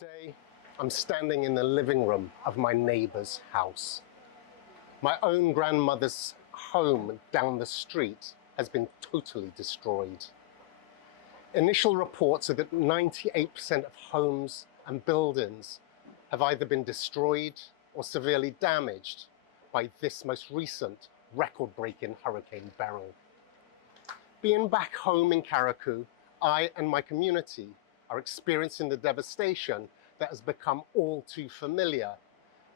Today, I'm standing in the living room of my neighbor's house. My own grandmother's home down the street has been totally destroyed. Initial reports are that 98% of homes and buildings have either been destroyed or severely damaged by this most recent record-breaking Hurricane Beryl. Being back home in Carriacou, I and my community are experiencing the devastation that has become all too familiar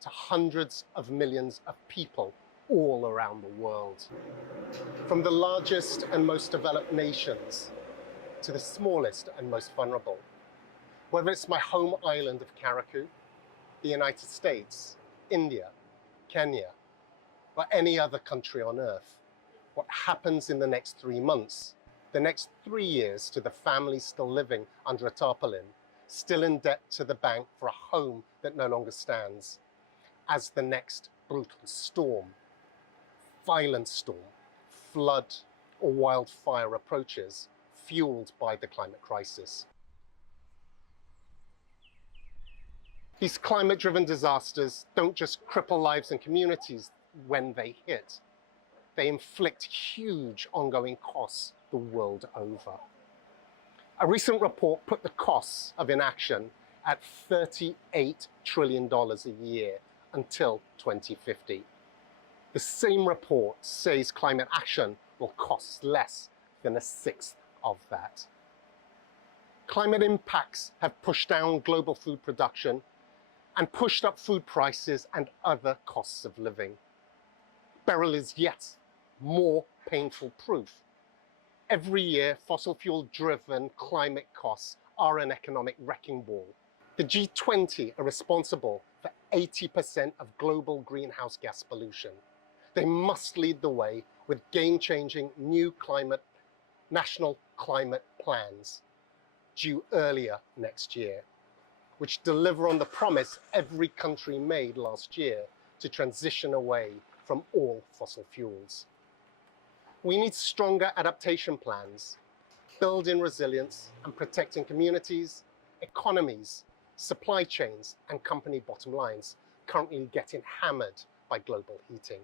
to hundreds of millions of people all around the world. From the largest and most developed nations to the smallest and most vulnerable. Whether it's my home island of Carriacou, the United States, India, Kenya, or any other country on earth, what happens in the next 3 months, the next 3 years to the families still living under a tarpaulin, still in debt to the bank for a home that no longer stands, as the next brutal storm, violent storm, flood or wildfire approaches, fueled by the climate crisis. These climate-driven disasters don't just cripple lives and communities when they hit. They inflict huge ongoing costs the world over. A recent report put the costs of inaction at $38 trillion a year until 2050. The same report says climate action will cost less than a sixth of that. Climate impacts have pushed down global food production and pushed up food prices and other costs of living. Beryl is yet more painful proof. Every year, fossil fuel-driven climate costs are an economic wrecking ball. The G20 are responsible for 80% of global greenhouse gas pollution. They must lead the way with game-changing new national climate plans due earlier next year, which deliver on the promise every country made last year to transition away from all fossil fuels. We need stronger adaptation plans, building resilience and protecting communities, economies, supply chains, and company bottom lines currently getting hammered by global heating.